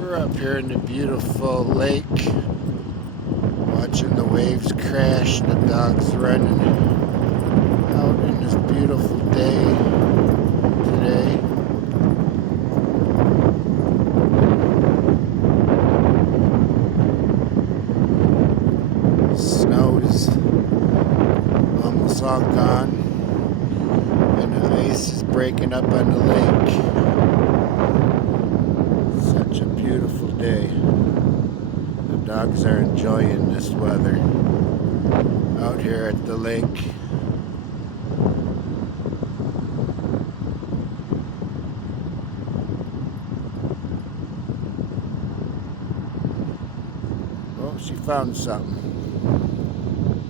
We're up here in the beautiful lake, watching the waves crash and the dogs running out in this beautiful day today. Snow is almost all gone, and the ice is breaking up on the lake. Such a beautiful day. The dogs are enjoying this weather out here at the lake. Oh, she found something.